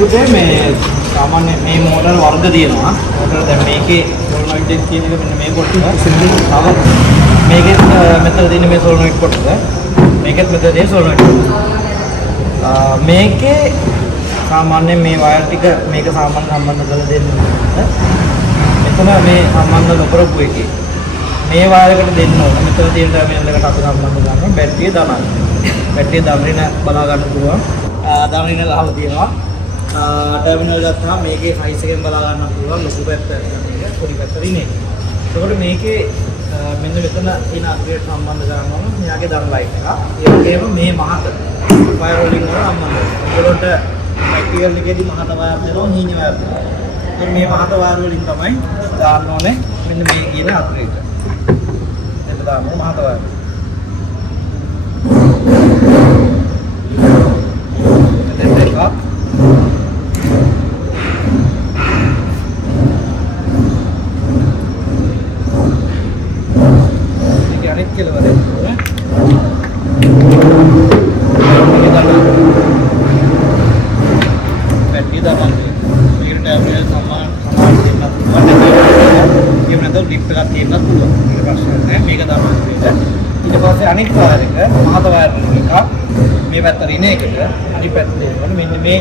පුතේ මේ සාමාන්‍ය මේ මෝටර වර්ග තියෙනවා. මෝටර දැන් මේකේ සෝලනොයිඩ් එක කියන එක මෙන්න මේ කොටස. තව මේකෙත් මෙතන තියෙන මේ සෝලනොයිඩ් කොටස. මේකෙත් මෙතන තියෙන සෝලනොයිඩ් කොටස. මේකේ සාමාන්‍ය මේ වයර් ටික මේක සාමාන්‍ය සම්බන්ධ කරලා දෙන්න. මෙතන මේ සම්බන්ධ නොකරපු එකේ මේ වයරයකට දෙන්න ඕන. මෙතන තියෙන ටර්මිනල් එකට අපි සම්බන්ධ කරනවා බැටරිය දානවා. බැටරිය දාගෙන බලා ගන්න පුළුවන්. දාගෙන ගහලා තියෙනවා. ටර්මිනල් ගත්තාම මේකේ සයිස් එකෙන් බලා ගන්න පුළුවන් ලොකු පැත්ත මේක පොඩි පැත්ත ඉන්නේ. ඒකට මේකේ මෙන්න මෙතන තියෙන අප්ග්‍රේඩ් සම්බන්ධ කරනවා නම් මෙයාගේ දන් ලයිට් එක. ඒ වගේම මේ මහත වයර් රෝලින් වල සම්බන්ධයි. ඒකට ප්‍රැක්ටිකල් එකේදී මහත වයර් දෙනවා හීන වයර් දෙනවා. මේ මහත වයර් වලින් තමයි දාන්න ඕනේ මෙන්න මේ කියන අප්ග්‍රේඩ්. එතන දාන්න මහත වයර්. අනිත් වයර් එක මහත වයර් එකක් මේ පැත්තට ඉන එකට අනිත් පැත්තට දෙනකොට මෙන්න මේ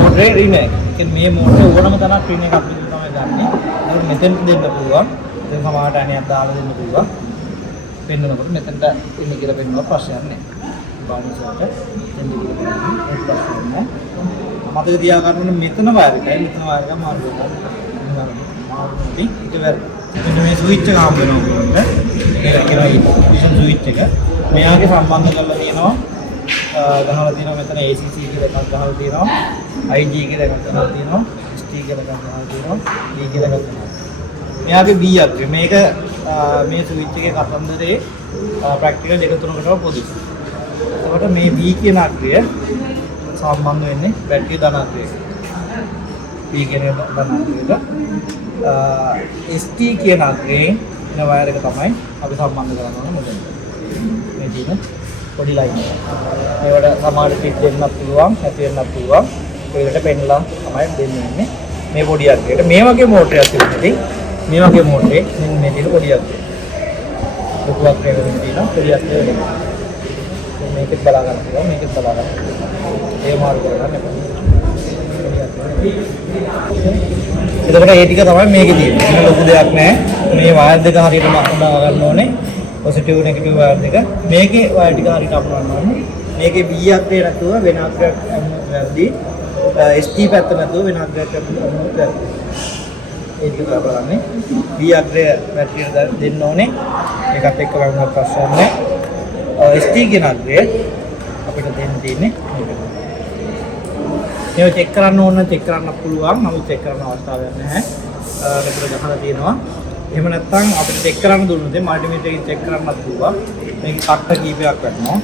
මෝටරේ රින එක. මේ මෝටරේ ඕනම තැනක් රින එකක් විදිහට තමයි ගන්නෙ. ඒක මෙතෙන්ට දෙන්න පුළුවන්. දැන් සමහරට අනියක් දාලා දෙන්න පුළුවන්. පෙන්නනකොට මෙතෙන්ට ඉන්නේ කියලා පෙන්නනවා ප්‍රශ්නයක් නැහැ. බානිසාට දෙන්න කියලා ප්‍රශ්නයක් නැහැ. මතක තියාගන්න මෙතන වයර් එකයි මෙතන වයර් එක මාරු වෙනවා. මාරු වෙන්නේ ඊට වැරදි. මෙන්න මේ ස්විච් එක හම්බ වෙනවා උඩට. ඒක කියනවා ඉන්ඩිකේෂන් ස්විච් එක. මෙයාගේ සම්බන්ධ කරලා තියෙනවා. ගහලා තියෙනවා මෙතන ACC කියලා එකක් ගහලා තියෙනවා. IG කියලා එකක් ගහලා තියෙනවා. ST කියලා එකක් ගහලා තියෙනවා. D කියලා එකක් ගහලා. මෙයාගේ B අග්‍රය. මේක මේ ස්විච් එකේ කතන්දරේ ප්‍රැක්ටිකල් දෙක තුනකටම පොදුයි. එතකොට මේ B කියන අග්‍රය සම්බන්ධ වෙන්නේ බැටරිය ධන අග්‍රයට. B කියන ධන අග්‍රයට. ST කියන අග්‍රයෙන් එන වයර් එක තමයි අපි සම්බන්ධ කරන්න ඕන මොකද මේ තියෙන පොඩි ලයින් එක. මේවට සමාන ෆිට දෙන්නත් පුළුවන්, ඇති වෙන්නත් පුළුවන්. ඒකට පෙන්නලා තමයි දෙන්නේ මේ පොඩි අග්‍රයට. මේ වගේ මෝටරයක් තිබුණා. මේ වගේ මෝටරේ මෙන්න මේ තියෙන පොඩි අග්‍රය. ලොකු අග්‍රයක් තියෙනවා, පොඩි අග්‍රයක්. මේකත් බලා ගන්න පුළුවන්, මේකත් බලා ගන්න. ඒ මාරු කරගන්න එපා. එතකොට ඒ ටික තමයි මේකේ තියෙන්නේ. මේක ලොකු දෙයක් නෑ. මේ වයර් දෙක හරියට මහදා ගන්න ඕනේ. පොසිටිව් නෙගටිව් වයර් දෙක. මේකේ වයර් ටික හරියට අපනවන්න ඕනේ. මේකේ B අග්‍රේ නැතුව වෙන අග්‍රයක් වැරදි. ST පැත්ත නැතුව වෙන අග්‍රයක් වැරදි. ඒ ටික බලන්නේ. B අග්‍රය බැටරියට දෙන්න ඕනේ. ඒකත් එක්ක වුණා ප්‍රශ්න නෑ. ST කියන අග්‍රය අපිට දෙන්න තියෙන්නේ මේක චෙක් කරන්න ඕන චෙක් කරන්න පුළුවන්. නමුත් චෙක් කරන්න අවස්ථාවක් නැහැ. මෙතන ගහලා තියෙනවා. එහෙම නැත්නම් අපිට චෙක් කරන්න දුන්නොත් මල්ටිමීටර් එකෙන් චෙක් කරන්නත් පුළුවන්. මේක කට්ට කීපයක් වෙනවා.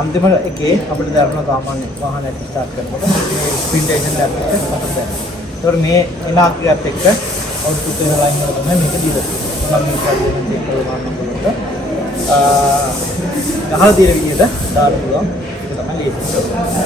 අන්තිම එකේ අපිට දැනෙන සාමාන්‍ය වාහනයක් ස්ටාර්ට් කරනකොට මේ ස්පීඩ් එන්ජින් එකක් කටට දැනෙනවා. ඒතකොට මේ එන අක්‍රියාවත් එක්ක අවුට්පුට් එක ලයින් වල තමයි මේක දිවෙන්නේ. මම මේක අදින්න චෙක් කරලා බලනකොට ගහලා තියෙන විදිහට දාන්න පුළුවන්. ඒක තමයි ලේසි.